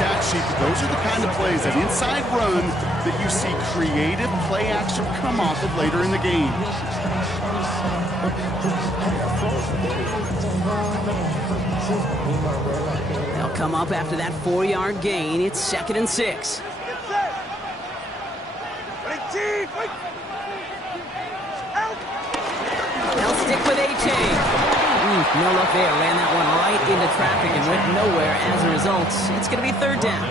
stat sheet, but those are the kind of plays, that inside run, that you see creative play action come off of later in the game. They'll come up after that 4-yard gain. It's 2nd and 6. They'll stick with A-Chain. No look there. Ran that one right into traffic and went nowhere as a result. It's going to be 3rd down.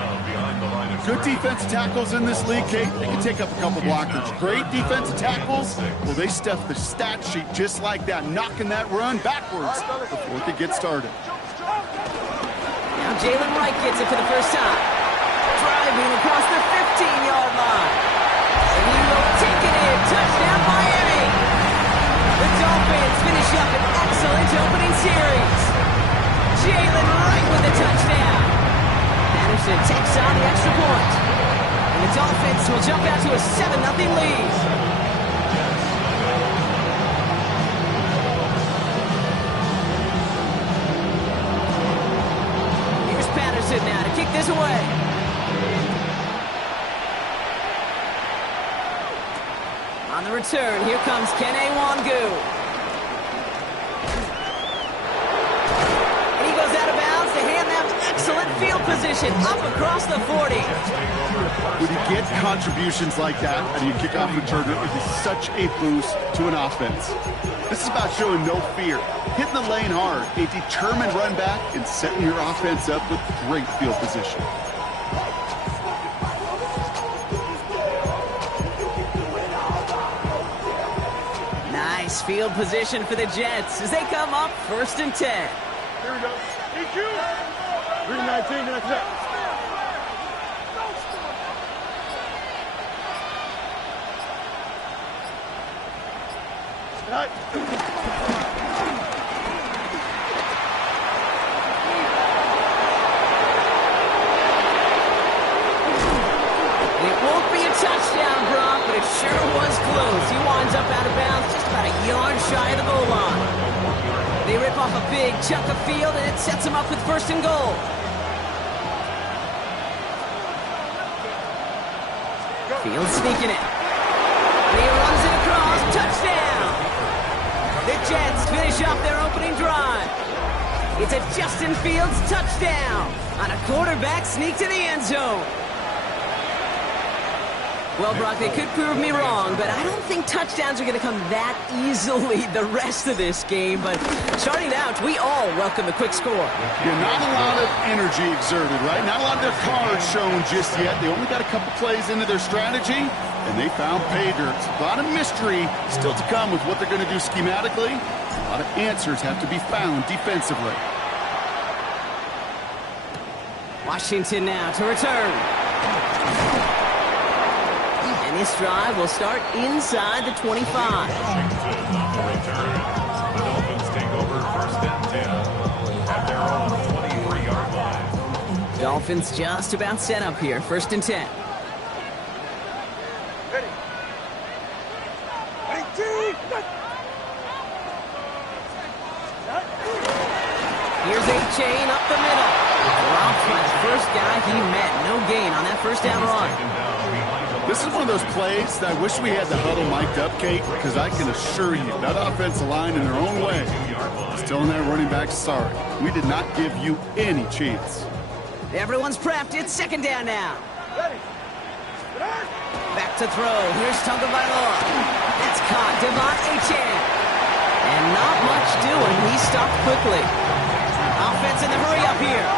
Good defensive tackles in this league, Kate. They can take up a couple blockers. Great defensive tackles. Well, they stuff the stat sheet just like that, knocking that run backwards before it could get started. Now Jalen Wright gets it for the first time. Driving across the 15-yard line. And he will take it in. Touchdown, Miami. The Dolphins finish up an excellent opening series. Jalen Wright with the touchdown. Patterson takes on the extra point. And the Dolphins will jump out to a 7-0 lead. Here's Patterson now to kick this away. On the return, here comes Kene Wangu. And he goes out of bounds to hand them excellent field position up across the 40. When you get contributions like that and you kick off returner, it is such a boost to an offense. This is about showing no fear, hitting the lane hard, a determined run back, and setting your offense up with great field position. Nice field position for the Jets as they come up 1st and 10. Here we go. EQ. 319 to the set. Right. It won't be a touchdown, Brock, but it sure was close. He winds up out of bounds just about a yard shy of the goal line. They rip off a big chunk of field, and it sets them up with 1st and goal. Field sneaking it. And he runs it across. Touchdown! The Jets finish up their opening drive. It's a Justin Fields touchdown on a quarterback sneak to the end zone. Well, Brock, they could prove me wrong, but I don't think touchdowns are going to come that easily the rest of this game. But starting out, we all welcome the quick score. Yeah, not a lot of energy exerted, right? Not a lot of their cards shown just yet. They only got a couple plays into their strategy, and they found pay dirt. A lot of mystery still to come with what they're going to do schematically. A lot of answers have to be found defensively. Washington now to return. And this drive will start inside the 25. To return. The Dolphins take over 1st and 10 at their own 23-yard line. Dolphins just about set up here. 1st and 10. Here's A-Chain up the middle. Dropped by the first guy he met. No gain on that 1st down run. This is one of those plays that I wish we had the huddle mic'd up, Kate, because I can assure you that offensive line in their own way is telling that running back, sorry, we did not give you any chance. Everyone's prepped. It's 2nd down now. Back to throw. Here's Tagovailoa. That's caught. Devon A-Chain. And not much doing. He stopped quickly. Offense in the hurry up here.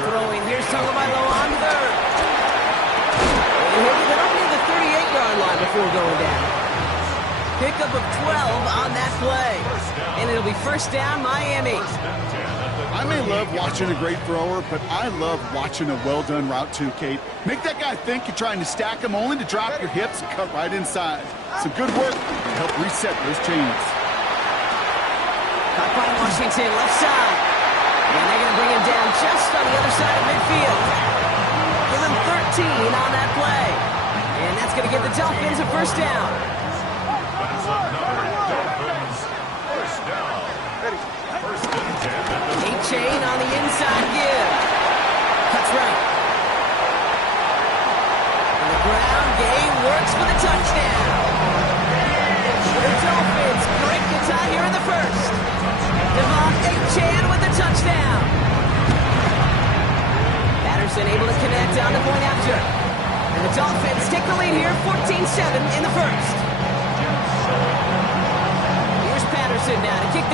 Throwing. Here's Tagovailoa on 3rd. And he'll get up near the 38-yard line before going down. Pickup of 12 on that play. And it'll be 1st down, Miami. I may love watching a great thrower, but I love watching a well-done route too, Kate. Make that guy think you're trying to stack him only to drop your hips and cut right inside. Some good work to help reset those chains. Caught by Washington, left side. And they're going to bring him down just on the other side of midfield. Give him 13 on that play. And that's going to give the Dolphins a 1st down. That's another Dolphins 1st down. 1st and 10. A-Chain on the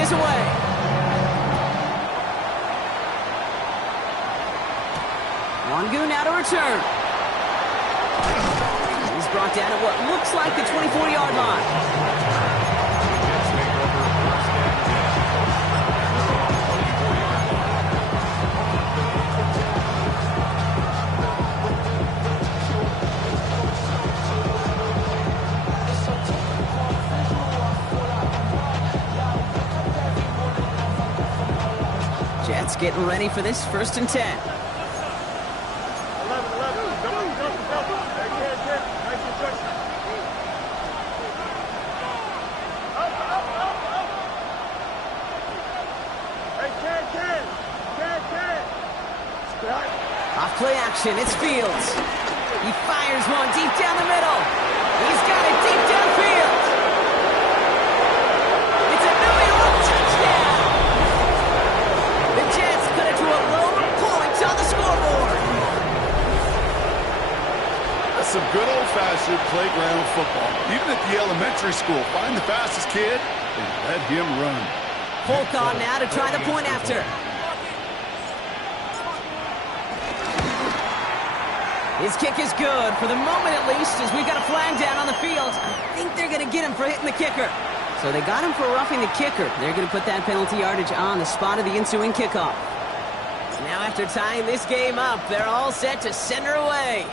this away. Wangu now to return. He's brought down at what looks like the 24-yard line. Jets take over first and 10. Jets getting ready for this first and 10. 11, 11. Double. Hey, Ken. Nice instruction. Hey, Ken. Scott. Off play action, it's Fields. He fires one deep down the middle. He's got it deep downfield. It's a New York touchdown. The Jets cut it to a lower point on the scoreboard. That's some good old-fashioned playground football. Even at the elementary school, find the fastest kid and let him run. Polk on now to try the point after. His kick is good, for the moment at least, as we've got a flag down on the field. I think they're going to get him for hitting the kicker. So they got him for roughing the kicker. They're going to put that penalty yardage on the spot of the ensuing kickoff. Now after tying this game up, they're all set to send her away.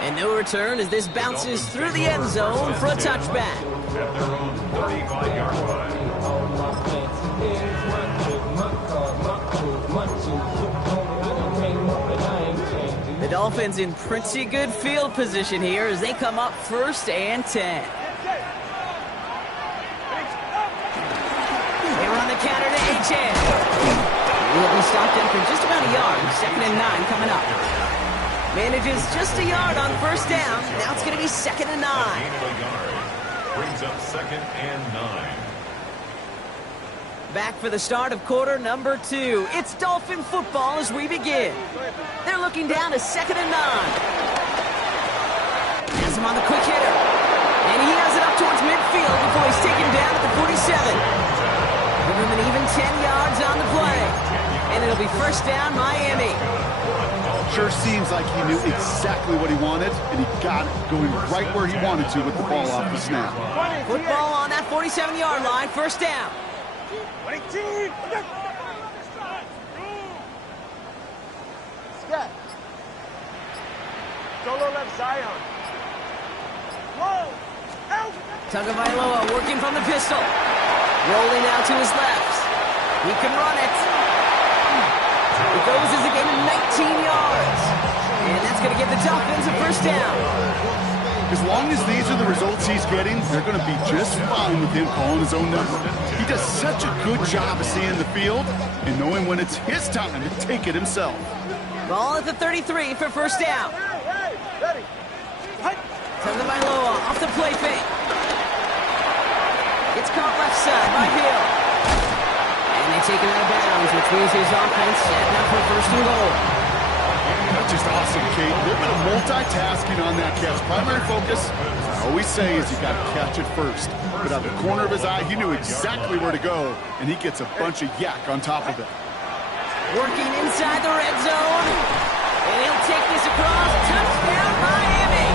And no return as this bounces through the end zone for a touchback. at their own 35-yard line. The Dolphins in pretty good field position here as they come up first and 10. They run the counter to H.N. He'll be stopped after just about a yard. 2nd and 9 coming up. Manages just a yard on first down. Now it's going to be 2nd and 9. Gain of a yard. Brings up 2nd and 9. Back for the start of quarter number 2. It's Dolphin football as we begin. They're looking down to 2nd and 9. Has him on the quick hitter. And he has it up towards midfield before he's taken down at the 47. Give him an even 10 yards on the play. And it'll be first down, Miami. Sure seems like he knew exactly what he wanted, and he got it going right where he wanted to with the ball off the snap. Football on that 47-yard line, first down. 18! Scott. Solo left Zion. Whoa! Out! Tagovailoa working from the pistol. Rolling out to his left. He can run it. It goes as a gain of 19 yards. And that's going to give the Dolphins a first down. As long as these are the results he's getting, they're going to be just fine with him calling his own number. He does such a good job of seeing the field and knowing when it's his time to take it himself. Ball at the 33 for first down. Hey, ready. Tagovailoa off the play fake. It's caught left side by Hill. And they take it out of bounds, which means his offense setting up for first and goal. That's just awesome, Kate. A little bit of multitasking on that catch. Primary focus, I always say, is you got to catch it first. But out of the corner of his eye, he knew exactly where to go, and he gets a bunch of yak on top of it. Working inside the red zone. And he'll take this across. Touchdown, Miami.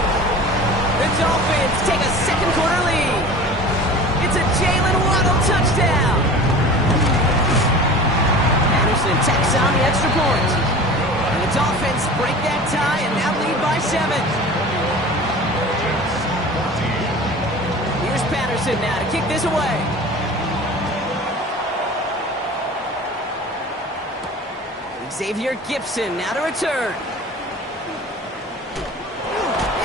The Dolphins take a second quarter lead. It's a Jalen Waddle touchdown. Anderson tacks on the extra point. And the Dolphins break that tie and now lead by 7. Here's Patterson now to kick this away. Xavier Gipson now to return.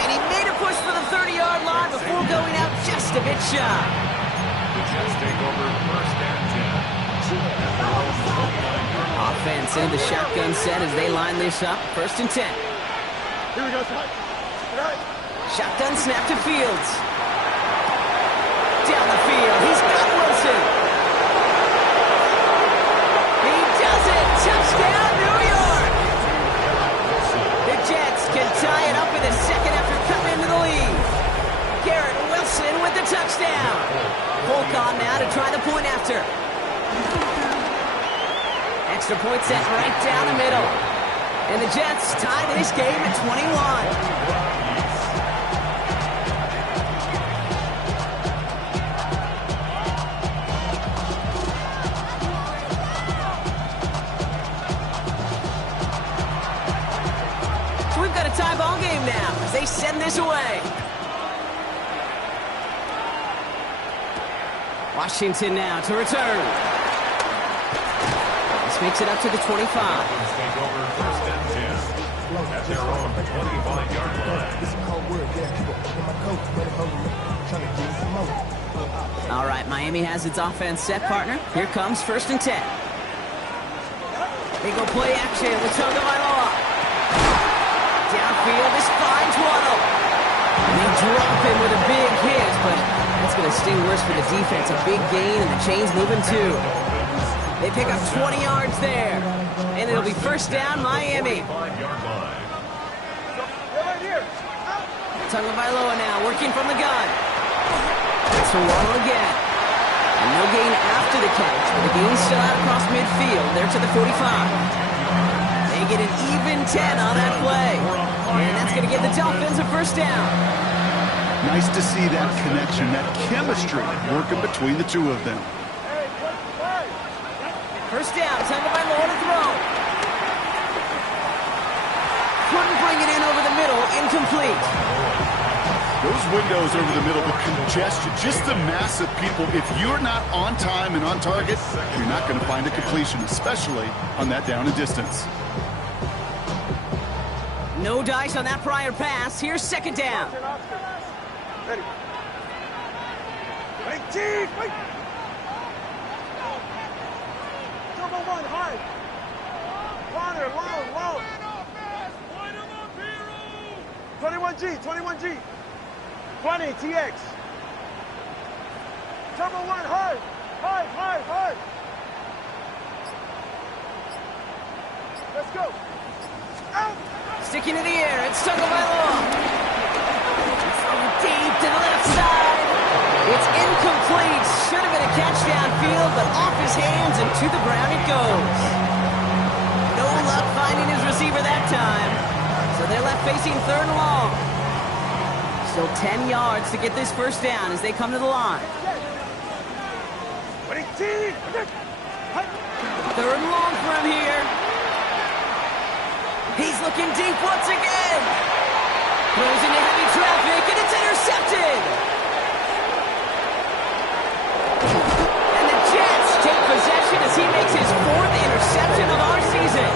And he made a push for the 30-yard line before going out just a bit shy. The Jets take over first and 10. Offense in the shotgun set as they line this up. First and 10. Here we go, Scott. Shotgun snap to Fields. Down the field. He's got Wilson. He does it. Touchdown, New York. The Jets can tie it up in the second after cutting into the lead. Garrett Wilson with the touchdown. Polk look on now to try the point after. Extra point set right down the middle. And the Jets tie this game at 21. Tie ball game now as they send this away. Washington now to return. This makes it up to the 25. Take over first and 10 at their own 25-yard line. All right, Miami has its offense set, partner. Here comes first and 10. They go play action with Tagovailoa. Downfield, this finds Waddle. And they drop him with a big hit, but that's going to sting worse for the defense. A big gain, and the chain's moving too. They pick up 20 yards there, and it'll be first down, Miami. Tagovailoa now working from the gun. It's for Waddle again. And no gain after the catch, but the gain's still out across midfield. They're to the 45. They get an even 10 on that play. And that's going to give the Dolphins a first down. Nice to see that connection, that chemistry working between the two of them. First down, Tagovailoa to throw. Couldn't bring it in over the middle, incomplete. Those windows over the middle, the congestion, just the mass of people. If you're not on time and on target, you're not going to find a completion, especially on that down and distance. No dice on that prior pass. Here's second down. Ready. Wait, Chief! Wait! Double one, hard. Water, long. 21G, 21G. 20, TX. Double one, hard. Let's go. Out! Sticking in the air, it's Tagovailoa. It's deep to the left side. It's incomplete. Should have been a catch downfield, but off his hands and to the ground it goes. No luck finding his receiver that time. So they're left facing third and long. Still 10 yards to get this first down as they come to the line. Third and long for him here. He's looking deep once again. Throws into heavy traffic, and it's intercepted. And the Jets take possession as he makes his fourth interception of our season.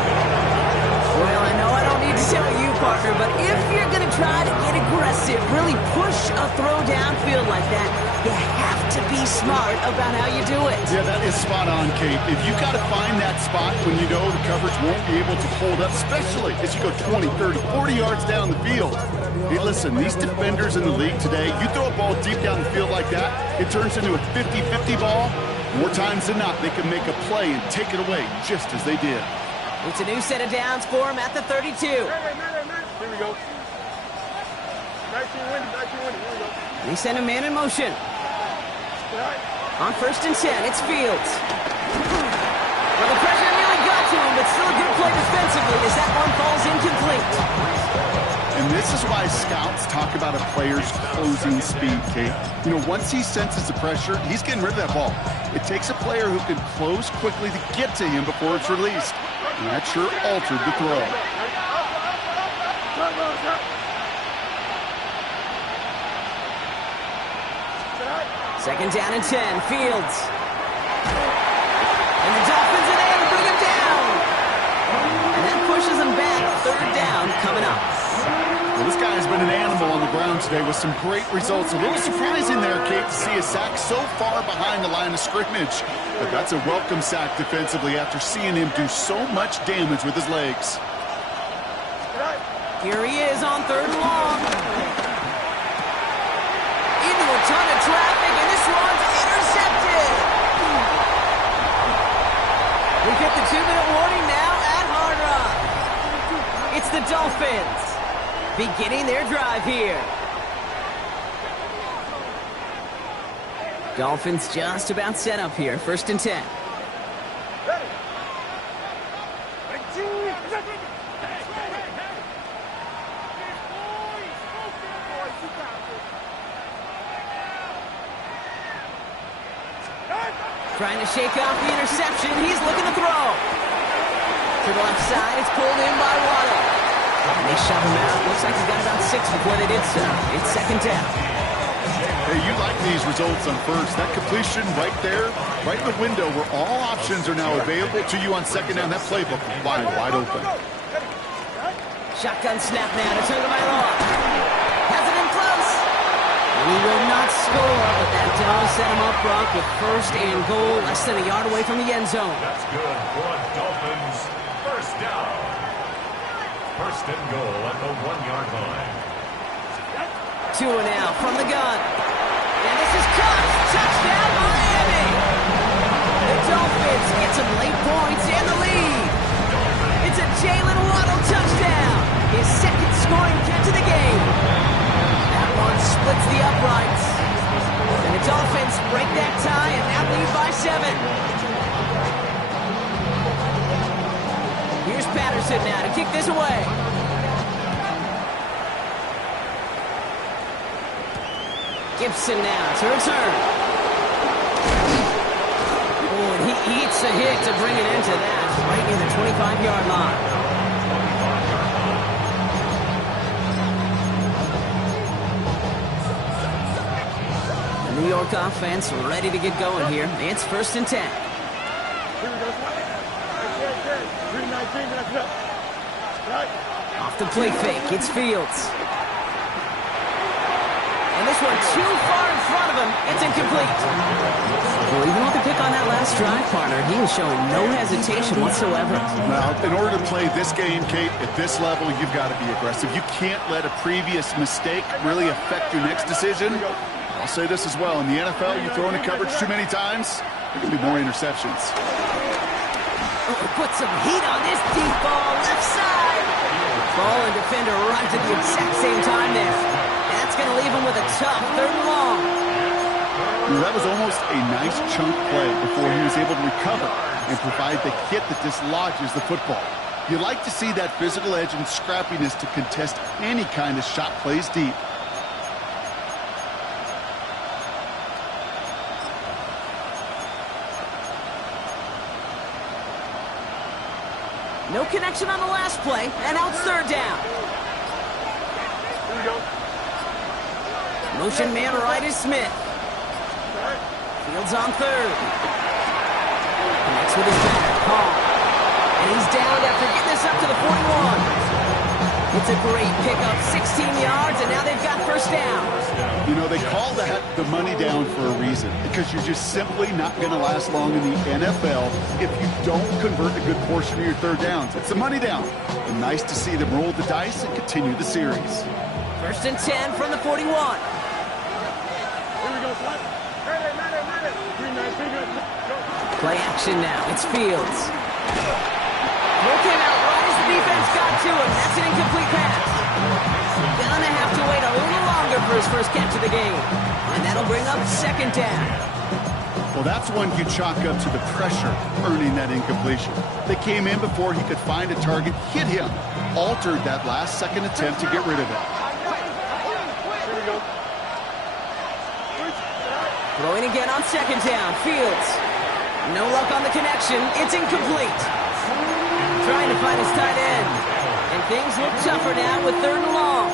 Well, I know I don't need to tell you, partner, but if you're going to try to get aggressive, really push a throw downfield like that, you have to be smart about how you do it. Yeah, that is spot on, Kate. If you got to find that spot when you know the coverage won't be able to hold up, especially as you go 20, 30, 40 yards down the field. Hey, listen, these defenders in the league today, you throw a ball deep down the field like that, it turns into a 50-50 ball. More times than not, they can make a play and take it away just as they did. It's a new set of downs for him at the 32. Here we go. 19 winning. Here we go. They send a man in motion. On first and 10, it's Fields. Well, the pressure nearly got to him, but still a good play defensively as that one falls incomplete. And this is why scouts talk about a player's closing speed, Kate. You know, once he senses the pressure, he's getting rid of that ball. It takes a player who can close quickly to get to him before it's released. And that sure altered the throw. Second down and 10, Fields. And the Dolphins are there to bring him down. And that pushes him back. Third down coming up. Well, this guy has been an animal on the ground today with some great results. A little surprising there, Kate, to see a sack so far behind the line of scrimmage. But that's a welcome sack defensively after seeing him do so much damage with his legs. Here he is on third and long. Into a ton of traffic, and this one's intercepted. We get the 2-minute warning now at Hard Rock. It's the Dolphins beginning their drive here. Dolphins just about set up here. 1st and 10. Trying to shake off the interception. He's looking to throw. To the left side, it's pulled in by Waddle. And they shove him out. Looks like he got about 6 before they did so. It's 2nd down. Hey, you like these results on first. That completion right there, right in the window where all options are now available to you on 2nd down. That playbook is wide open. Shotgun snap now to Tagovailoa. Has it in close. He will not score, but that does set him up, Brock, with 1st and goal, less than a yard away from the end zone. That's good for Dolphins. 1st down. 1st and goal at the 1-yard line. Tua now from the gun. And this is caught. Touchdown, Miami. The Dolphins get some late points and the lead. It's a Jalen Waddle touchdown. His 2nd scoring catch of the game. That one splits the uprights. And the Dolphins break that tie and now lead by 7. Here's Patterson now to kick this away. Gibson now to return. Oh, and he eats a hit to bring it into that. Right near the 25-yard line. The New York offense ready to get going here. It's 1st and 10. Off the play fake, it's Fields. And this one too far in front of him. It's incomplete. Well, even with the pick on that last drive, partner, he was showing no hesitation whatsoever. Now, in order to play this game, Kate, at this level, you've got to be aggressive. You can't let a previous mistake really affect your next decision. I'll say this as well. In the NFL, you throw into coverage too many times, there can be more interceptions. Oh, put some heat on this deep ball, left side. Ball and defender right at the exact same time there. That's going to leave him with a tough 3rd and long. That was almost a nice chunk play before he was able to recover and provide the hit that dislodges the football. You like to see that physical edge and scrappiness to contest any kind of shot plays deep. No connection on the last play, and now it's 3rd down. Motion man right is Smith. Fields on 3rd. Connects with his back, Paul. And he's down after getting this up to the 41. It's a great pickup, 16 yards, and now they've got 1st down. You know, they call that the money down for a reason, because you're just simply not going to last long in the NFL if you don't convert a good portion of your 3rd downs. It's the money down. And nice to see them roll the dice and continue the series. 1st and 10 from the 41. Play action now. It's Fields. Throw came out right as the defense got to him. That's an incomplete pass. Gonna have to wait a little longer for his 1st catch of the game. And that'll bring up 2nd down. Well, that's one you chalk up to the pressure earning that incompletion. They came in before he could find a target, hit him, altered that last 2nd attempt to get rid of it. Throwing again on 2nd down. Fields. No luck on the connection. It's incomplete. Trying to find his tight end. And things look tougher now with 3rd and long.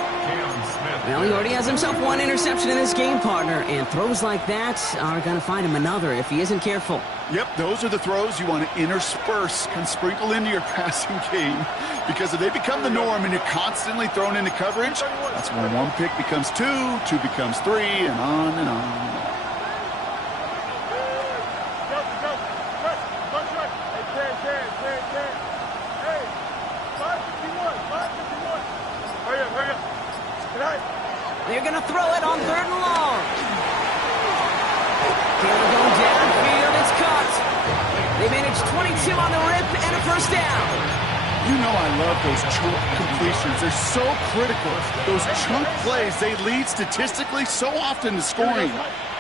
Well, he already has himself 1 interception in this game, partner. And throws like that are going to find him another if he isn't careful. Yep, those are the throws you want to intersperse and sprinkle into your passing game. Because if they become the norm and you're constantly thrown into coverage, that's when 1 pick becomes 2, 2 becomes 3, and on and on. They're going to throw it on 3rd and long. Taylor going downfield. It's caught. They managed 22 on the rip and a 1st down. You know I love those chunk completions. They're so critical. Those chunk plays, they lead statistically so often to scoring.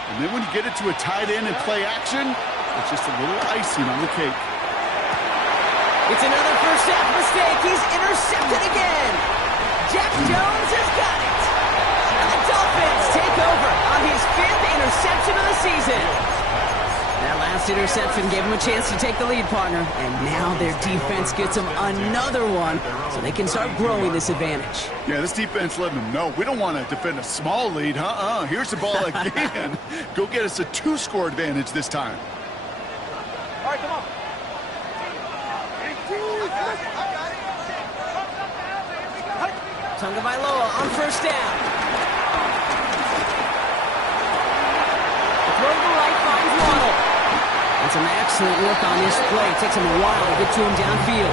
And then when you get it to a tight end and play action, it's just a little icing on the cake. It's another first half mistake. He's intercepted again. Jack Jones has got it. And the Dolphins take over on his 5th interception of the season. That last interception gave him a chance to take the lead, partner. And now their defense gets them another one so they can start growing this advantage. Yeah, this defense letting them know we don't want to defend a small lead. Here's the ball again. Go get us a 2-score advantage this time. All right, come on. Tagovailoa on first down. The throw to the right finds Waddle. And some excellent work on this play. It takes him a while to get to him downfield.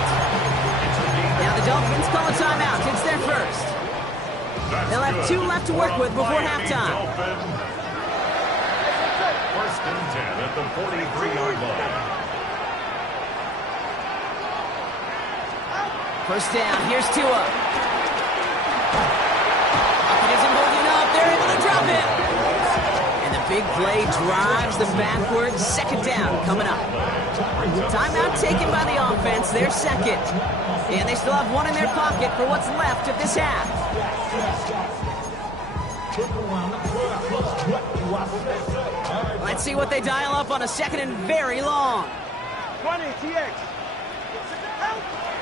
Now the Dolphins call a timeout. It's their first. They'll have 2 left to work with before halftime. First and 10 at the 43-yard line. First down. Here's Tua. Isn't holding up. They're able to drop it. And the big play drives them backwards. Second down coming up. Timeout taken by the offense. Their second. And they still have one in their pocket for what's left of this half. Let's see what they dial up on a second and very long. 20, TX.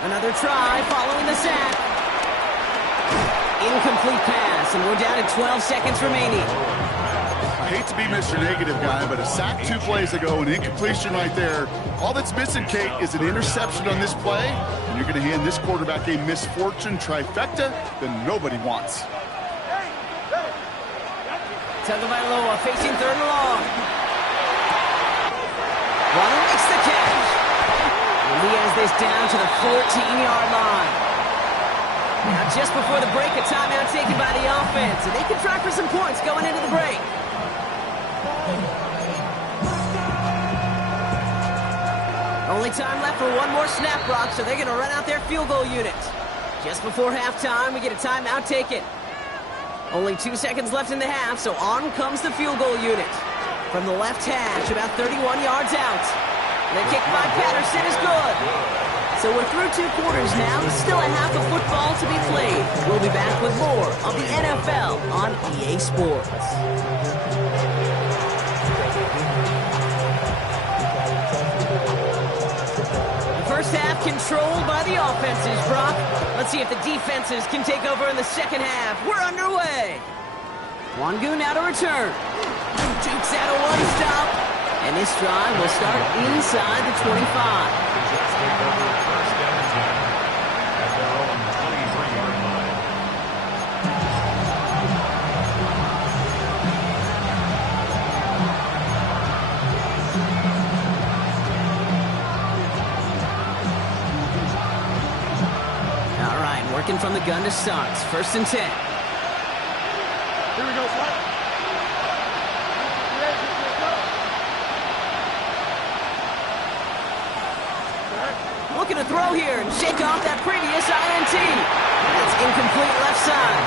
Another try following the sack. Incomplete pass, and we're down to 12 seconds remaining. I hate to be Mr. Negative guy, but a sack 2 plays ago, an incompletion right there. All that's missing, Kate, is an interception on this play, and you're going to hand this quarterback a misfortune trifecta that nobody wants. Tagovailoa facing third and long. Waddle makes the catch. And he has this down to the 14-yard line. Now, just before the break, a timeout taken by the offense, and they can try for some points going into the break. Only time left for one more snap, Brock, so they're going to run out their field goal unit. Just before halftime, we get a timeout taken. Only 2 seconds left in the half, so on comes the field goal unit. From the left hash, about 31 yards out. The kick by Patterson is good. So we're through 2 quarters now. Still a half of football to be played. We'll be back with more of the NFL on EA Sports. The first half controlled by the offenses, Brock. Let's see if the defenses can take over in the second half. We're underway. Wangu now to return. Dukes out a one-stop. And this drive will start inside the 25. Just take over first and 10 at their own 23-yard line. All right, working from the gun to start. First and 10. Here we go, Flat. Looking to throw here and shake off that previous INT. It's incomplete left side.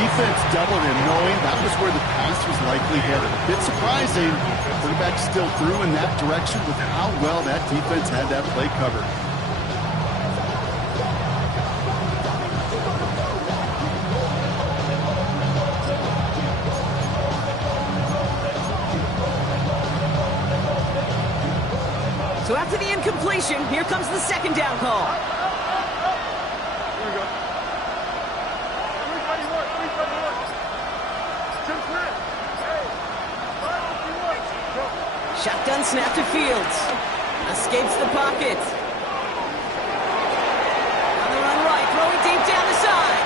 Defense doubled him, knowing that was where the pass was likely headed. A bit surprising. Quarterback still threw in that direction with how well that defense had that play covered. So after the incompletion, here comes the second down call. Here we go. 331, 331. Jim Grant. Hey. 551. Go. Shotgun snap to Fields. Escapes the pocket. On the run right, throwing deep down the side.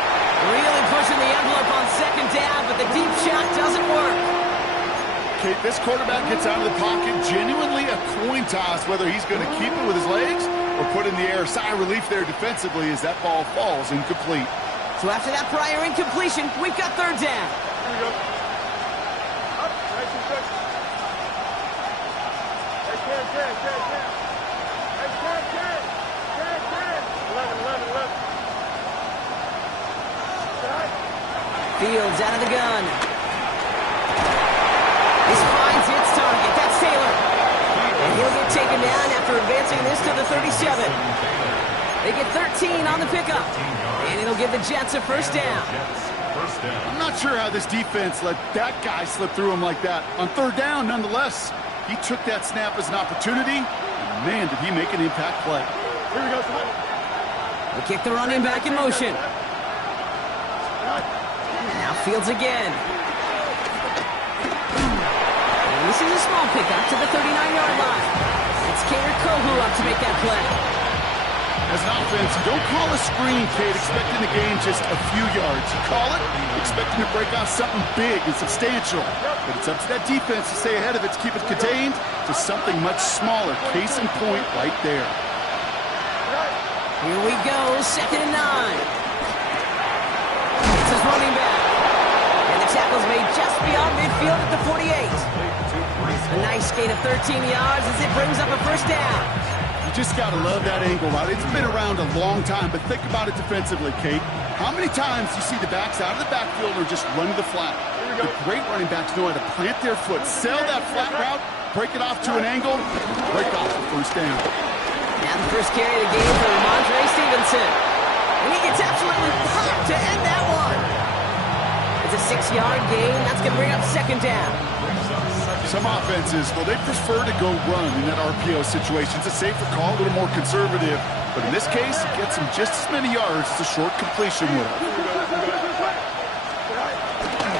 Really pushing the envelope on second down, but the deep shot doesn't work. Kate, this quarterback gets out of the pocket, genuinely a coin toss whether he's going to keep it with his legs or put in the air. Sigh of relief there defensively as that ball falls incomplete. So after that prior incompletion, we've got third down. Here we go. Up. Nice and good. Hey, Ken. Hey, Ken. 11. Fields out of the gun. 37. They get 13 on the pickup. And it'll give the Jets a first down. I'm not sure how this defense let that guy slip through him like that. On third down, nonetheless, he took that snap as an opportunity. And man, did he make an impact play. Here we go. They kick the running back in motion. Now Fields again. And this is a small pickup to the 39-yard line. It's Kader Kohu up to make that play. As an offense, you don't call a screen, Kate, expecting to gain just a few yards. You call it expecting to break off something big and substantial. But it's up to that defense to stay ahead of it, to keep it contained to something much smaller. Case in point right there. Here we go, 2nd and 9. It's his running back. And the tackle's made just beyond midfield at the 48. A nice gain of 13 yards as it brings up a first down. You just got to love that angle route. It's been around a long time, but think about it defensively, Kate. How many times do you see the backs out of the backfield or just run to the flat? The great running backs know how to plant their foot, sell that flat route, break it off to an angle, break off the first down. Now the first carry of the game for Ramondre Stevenson. And he gets absolutely popped to end that one. It's a 6-yard gain. That's going to bring up second down. Some offenses, well, they prefer to go run in that RPO situation. It's a safer call, a little more conservative. But in this case, it gets him just as many yards as a short completion would.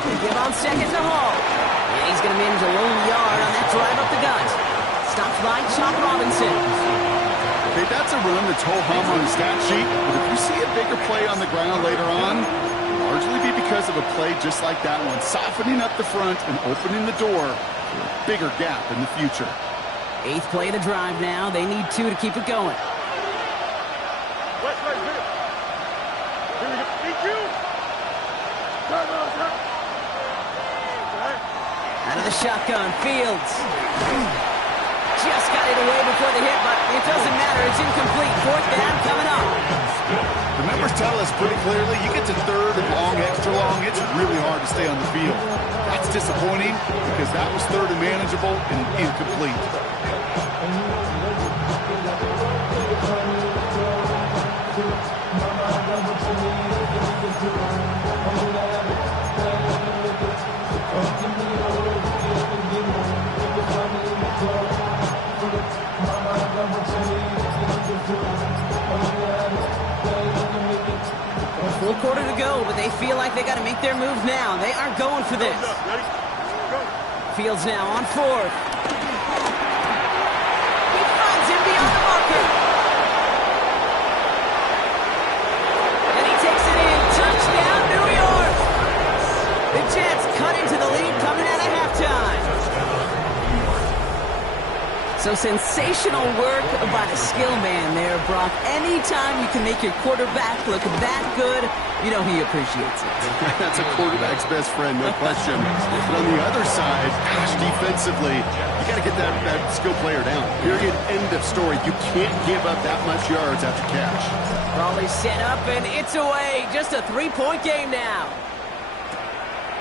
They give on second to Hall. And he's going to manage a lone yard on that drive up the gut. Stopped by Chop Robinson. Okay, that's a run that's ho-hum on the stat sheet. But if you see a bigger play on the ground later on, largely be because of a play just like that one, softening up the front and opening the door for a bigger gap in the future. 8th play of the drive now. They need 2 to keep it going. West, right here. Here we go. EQ. Out of the shotgun, Fields. Just got it away before the hit, but it doesn't matter. It's incomplete. 4th down coming up. The numbers tell us pretty clearly, you get to third and long, extra long, it's really hard to stay on the field. That's disappointing because that was third and manageable and incomplete. Full quarter to go, but they feel like they got to make their move now. They are going for this. Fields now on 4th. He finds him beyond the marker. And he takes it in. Touchdown, New York. The Jets cut into the lead coming out of halftime. So sensational work by the skill man there, Brock. Anytime you can make your quarterback look that good, you know he appreciates it. That's a quarterback's best friend, no question. But on the other side, gosh, defensively, you got to get that skill player down. Period, end of story. You can't give up that much yards after catch. Raleigh set up, and it's away. Just a 3-point game now.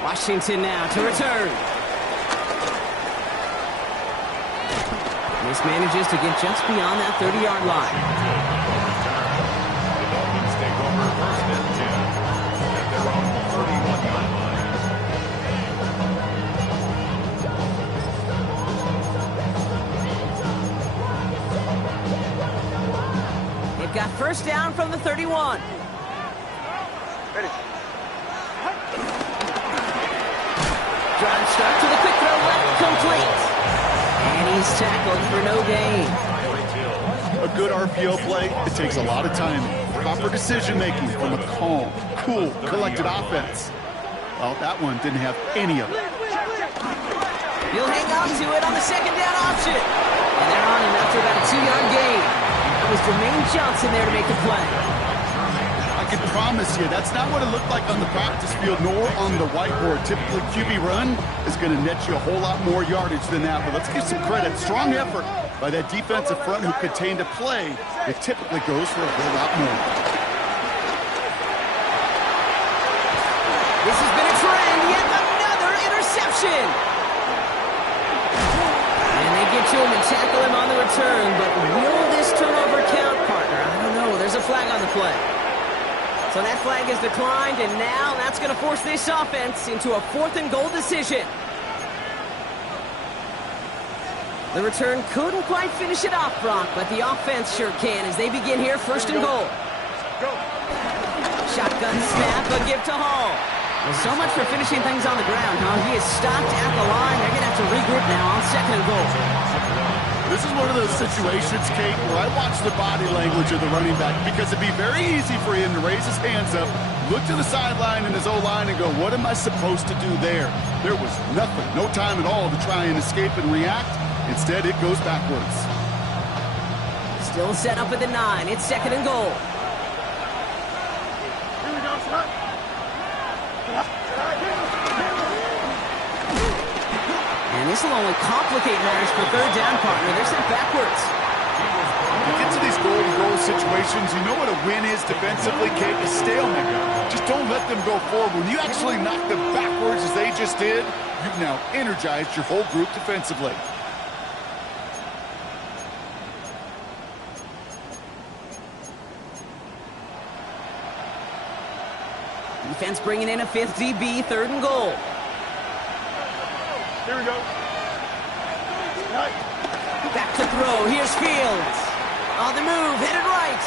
Washington now to return. This manages to get just beyond that 30-yard line. The Dolphins take over 1st and 10 at their own 31-yard line. They've got first down from the 31. Drive start to the quick throw left, complete. And he's tackled for no gain. A good RPO play, it takes a lot of time. Proper decision-making from a calm, cool, collected offense. Well, that one didn't have any of it. He'll hang on to it on the second down option. And they're on him after about a 2-yard gain. That was Jermaine Johnson there to make the play. I can promise you, that's not what it looked like on the practice field, nor on the whiteboard. Typically, QB run is going to net you a whole lot more yardage than that. But let's give some credit. Strong effort by that defensive front who contained a play that typically goes for a whole lot more. This has been a trend. Yet another interception. And they get to him and tackle him on the return. But will this turnover count, partner? I don't know. There's a flag on the play. So that flag is declined, and now that's going to force this offense into a 4th and goal decision. The return couldn't quite finish it off, Brock, but the offense sure can as they begin here, 1st and goal. Shotgun snap, a give to Hall. Well, so much for finishing things on the ground, huh? He is stopped at the line. They're going to have to regroup now on 2nd and goal. This is one of those situations, Kate, where I watch the body language of the running back because it'd be very easy for him to raise his hands up, look to the sideline in his O-line and go, what am I supposed to do there? There was nothing, no time at all to try and escape and react. Instead, it goes backwards. Still set up at the 9. It's 2nd and goal. And this will only complicate matters for 3rd down, partner. They're sent backwards. You get to these goal-to-goal situations, you know what a win is defensively, Kate? A stalemate. Just don't let them go forward. When you actually knock them backwards as they just did, you've now energized your whole group defensively. Defense bringing in a 5th DB, 3rd and goal. Here we go. Back to throw. Here's Fields. On the move, headed right.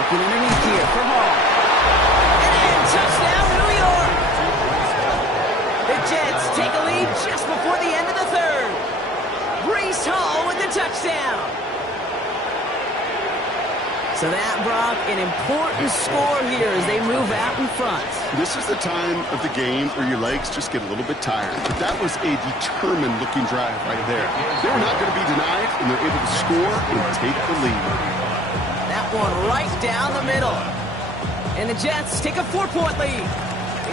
Looking underneath here for Hall. And in, touchdown, New York. The Jets take a lead just before the end of the 3rd. Breece Hall with the touchdown. So that, Brock, an important score here as they move out in front. This is the time of the game where your legs just get a little bit tired. But that was a determined-looking drive right there. They were not going to be denied, and they're able to score and take the lead. That one right down the middle. And the Jets take a 4-point lead.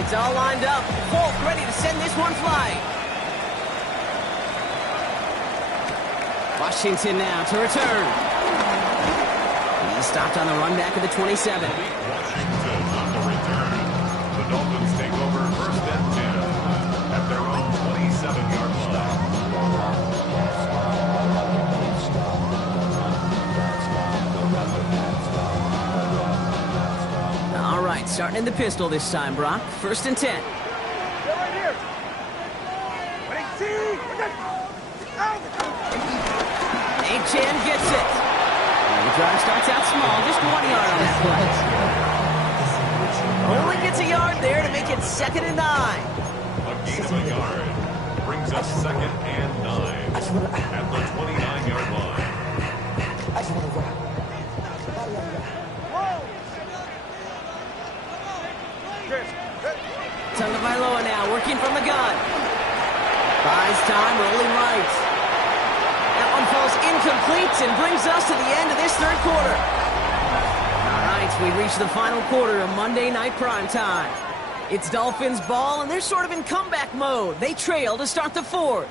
It's all lined up. Folk ready to send this one flying. Washington now to return. He's stopped on the run back of the 27. Washington on the return. The Dolphins take over 1st and 10 at their own 27-yard line. All right, starting in the pistol this time, Brock. 1st and 10. Get right here. Chan gets it. The drive starts out small, just 1 yard on that play. Only gets a yard there to make it 2nd and 9. A gain of a yard brings us 2nd and 9 at the 29-yard line. Tagovailoa now working from the gun. Buys time, rolling right. That one falls incomplete and brings us to the end of this 3rd quarter. All right, we reach the final quarter of Monday Night Primetime. It's Dolphins ball, and they're sort of in comeback mode. They trail to start the 4th.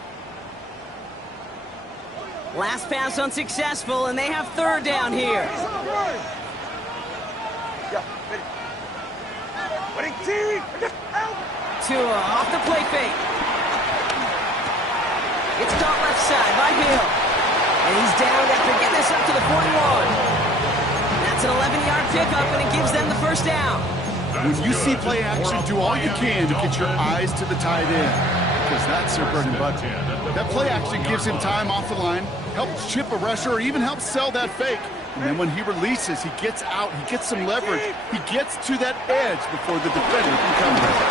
Last pass unsuccessful, and they have 3rd down here. Tua off the play fake. It's caught left side by Hill. And he's down after getting this up to the 41. That's an 11-yard pickup, and it gives them the 1st down. When you see play action, do all you can to get your eyes to the tight end, because that's their bread and butter. That play action gives him time off the line, helps chip a rusher, or even helps sell that fake. And then when he releases, he gets out, he gets some leverage, he gets to that edge before the defender can come there.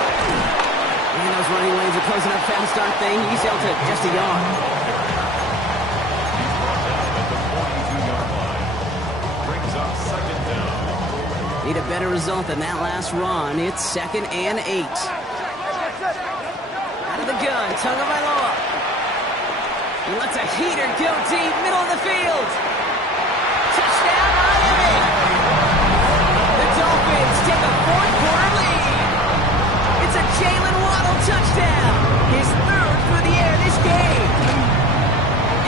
Man, those running lanes are closing up fast, aren't they? He's out to just a yard. Need a better result than that last run. It's 2nd and 8. Out of the gun, Tagovailoa. He lets a heater go deep, middle of the field. Touchdown, Miami! The Dolphins take a 4th quarter lead. It's a Jalen Waddle touchdown. His 3rd through the air this game.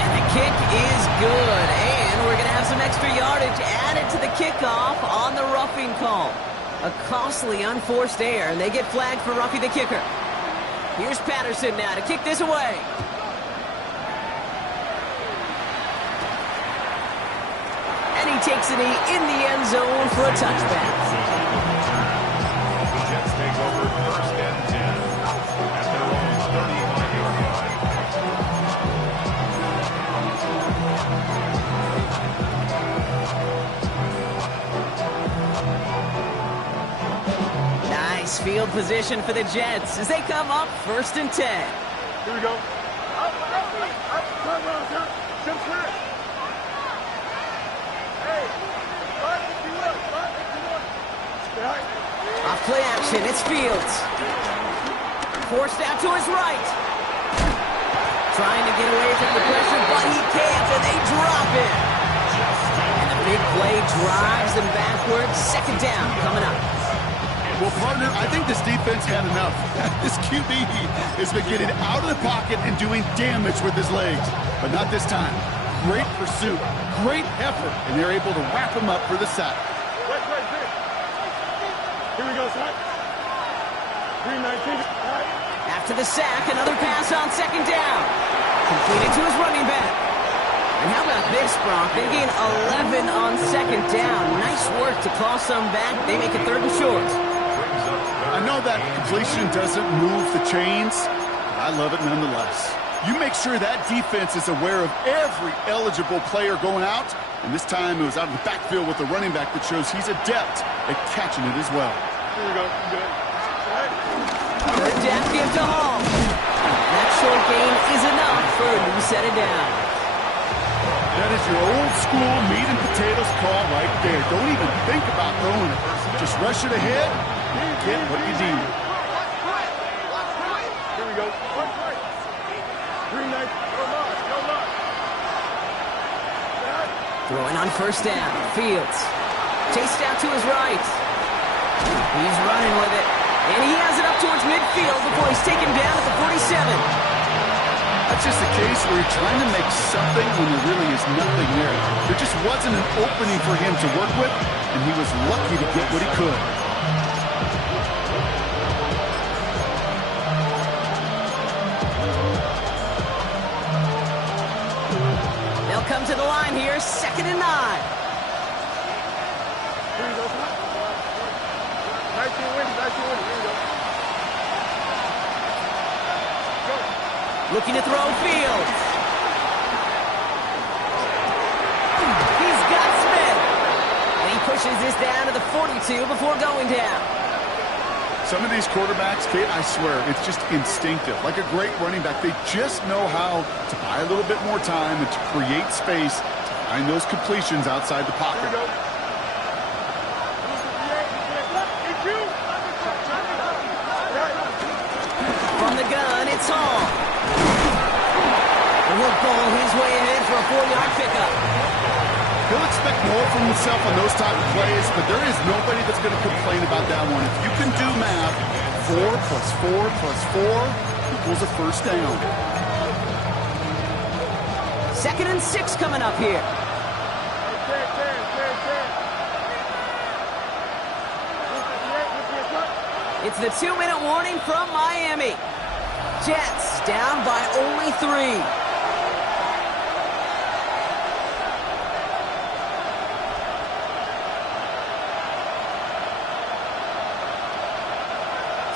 And the kick is good. And we're going to have some extra yardage added to the kickoff on the roughing call. A costly unforced error, and they get flagged for roughing the kicker. Here's Patterson now to kick this away. takes a knee in the end zone for a touchback. The Jets take over first and 10 at their own 35-yard line. Nice field position for the Jets as they come up first and 10. Here we go. Up, turn around, turn. Jump clear. Hey, 551. Off play action, it's Fields. Forced out to his right. Trying to get away from the pressure, but he can't, and they drop it. And the big play drives them backwards. Second down coming up. Well, partner, I think this defense had enough. This QB has been getting out of the pocket and doing damage with his legs. But not this time. Great pursuit, great effort, and they're able to wrap him up for the sack. Wait. Here we go, son. 319. After the sack, another pass on second down. Completed to his running back. And how about this, Bronk? They gain 11 on second down. Nice work to claw some back. They make it third and short. I know that completion doesn't move the chains, but I love it nonetheless. You make sure that defense is aware of every eligible player going out, and this time it was out of the backfield with the running back that shows he's adept at catching it as well. Here we go. Good. Third down give to Hall. That short gain is enough for a new set of downs. That is your old school meat and potatoes call right there. Don't even think about throwing it. Just rush it ahead and get what you need. Here we go. 319. Go long. Throwing on first down. Fields. Chased out to his right. He's running with it. And he has it up towards midfield before he's taken down at the 47. That's just a case where you're trying to make something when there really is nothing there. There just wasn't an opening for him to work with, and he was lucky to get what he could. They'll come to the line here, 2nd and 9. Here we go. 19 wins. Here we go. Looking to throw Fields. He's got Smith. And he pushes this down to the 42 before going down. Some of these quarterbacks, Kate, I swear, it's just instinctive. Like a great running back, they just know how to buy a little bit more time and to create space to find those completions outside the pocket. Here we go. From the gun, it's Hall. And he'll ball his way ahead for a 4-yard pickup. He'll expect more from himself on those type of plays, but there is nobody that's going to complain about that one. If you can do math, 4 plus 4 plus 4 equals a first down. 2nd and 6 coming up here. It's the 2-minute warning from Miami. Jets down by only 3.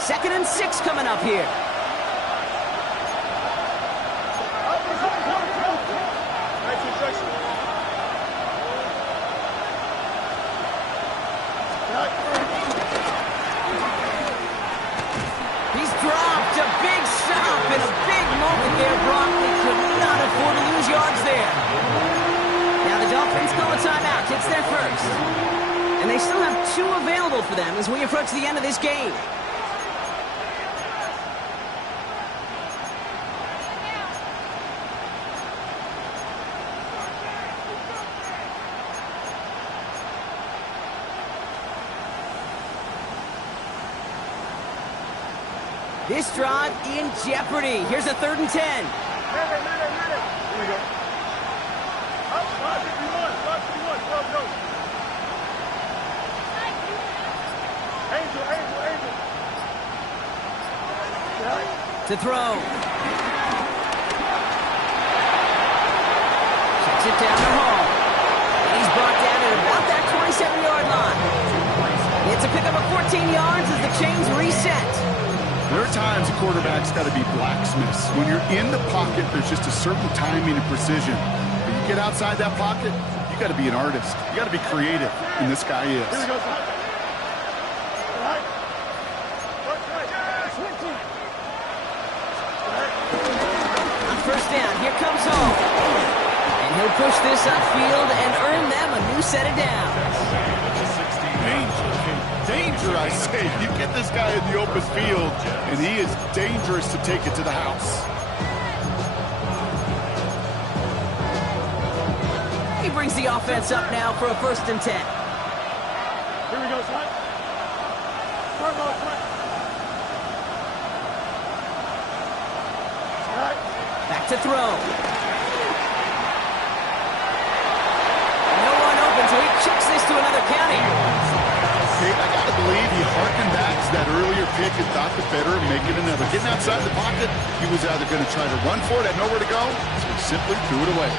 Second and 6 coming up here. He's dropped a big stop in a big moment there, Brock. They could not afford to lose yards there. Now the Dolphins call a timeout. It's their first. And they still have 2 available for them as we approach the end of this game. This drive in jeopardy. Here's a 3rd and 10. Here we go. Up, 551, go. Angel. To throw. Checks it down to Hall. And he's brought brought down at about that 27-yard line. It's a pickup of 14 yards as the chains reset. There are times a quarterback's got to be blacksmiths. When you're in the pocket, there's just a certain timing and precision. When you get outside that pocket, you got to be an artist. You got to be creative, and this guy is. Here we go, son. Right. On first down, here comes Hall. And he'll push this upfield and earn them a new set of downs. Danger, I say. You get this guy in the open field, and he is dangerous to take it to the house. He brings the offense up now for a 1st and 10. Here we go, son. Turn on, son. Right. Back to throw. No one open, so he chucks this to another county. Okay, I got to believe he harkened back to that earlier pick and thought the better of making another. Getting outside the pocket, he was either going to try to run for it, had nowhere to go, so he simply threw it away.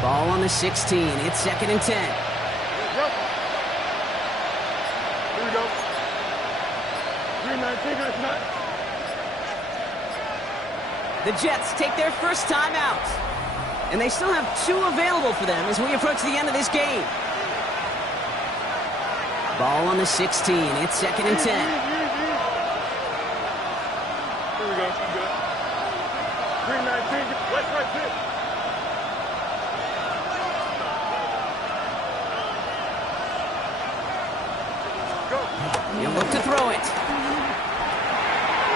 Ball on the 16. It's 2nd and 10. Yep. Here we go. 3-19, that's not. The Jets take their first time out. And they still have 2 available for them as we approach the end of this game. Ball on the 16. It's 2nd and 10. Here we go. Good. 3-19. West right pitch. He'll look to throw it.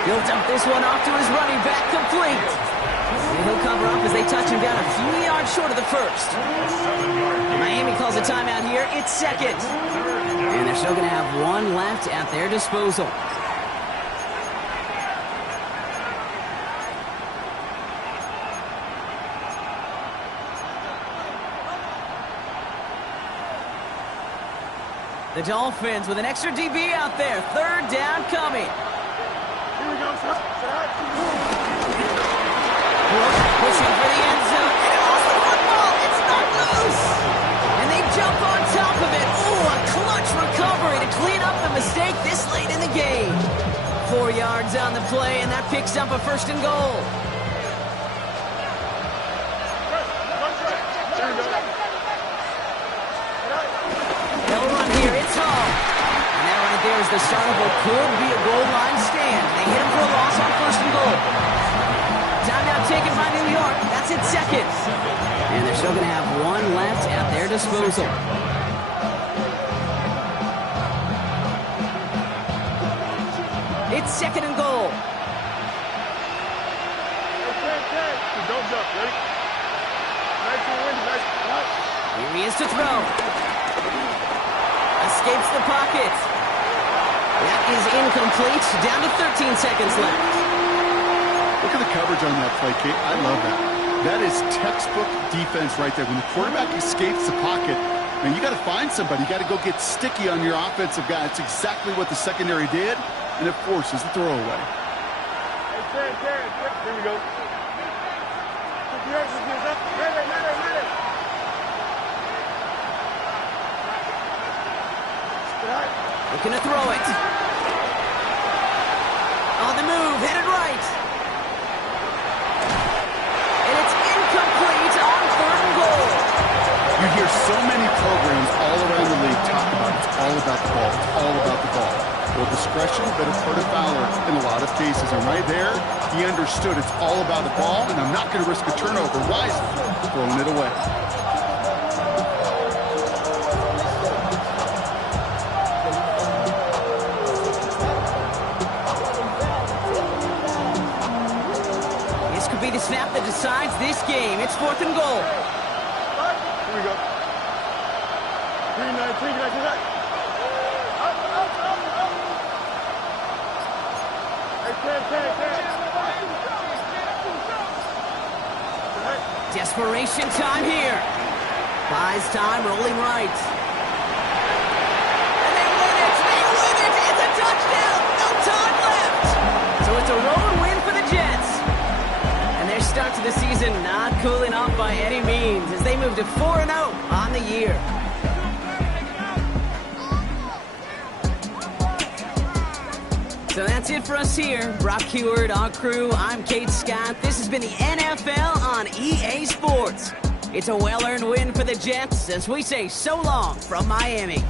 He'll dump this one off to his running back, complete. And he'll cover up as they touch him down a few yards short of the first. Miami calls a timeout here. It's 2nd. And they're still going to have 1 left at their disposal. The Dolphins with an extra DB out there. 3rd down coming. Here we go, son. Pushing for the end zone. And it lost the football. It's not loose. And they jump on top of it. Ooh, a clutch recovery to clean up the mistake this late in the game. 4 yards on the play, and that picks up a 1st and goal. They'll run here. It's Hall. And that right there is the start of what could be a goal line stand. They hit him for a loss on 1st and goal. Timeout taken by New York. That's it, 2nd. And they're still going to have 1 left at their disposal. It's 2nd and goal. Don't jump, ready? Nice and windy, nice. Here he is to throw. Escapes the pocket. That is incomplete. Down to 13 seconds left. Look at the coverage on that play, Kate. I love that. That is textbook defense right there. When the quarterback escapes the pocket, man, you got to find somebody. You got to go get sticky on your offensive guy. That's exactly what the secondary did, and it forces the throwaway. Hey, here we go. Looking to throw it. On the move, headed right. And it's incomplete on 3rd and goal. You hear so many programs all around the league talk about it's all about the ball. It's all about the ball. Well, discretion, better part of Fowler in a lot of cases. And right there, he understood it's all about the ball, and I'm not going to risk a turnover. Wisely throwing it away. This could be the snap that decides this game. It's 4th and goal. Here we go. 3-19, like that. Desperation time here. Buys time, rolling right. to the season not cooling off by any means as they move to 4-0 on the year. So that's it for us here. Brock Heward, our crew, I'm Kate Scott. This has been the NFL on EA Sports. It's a well-earned win for the Jets as we say so long from Miami.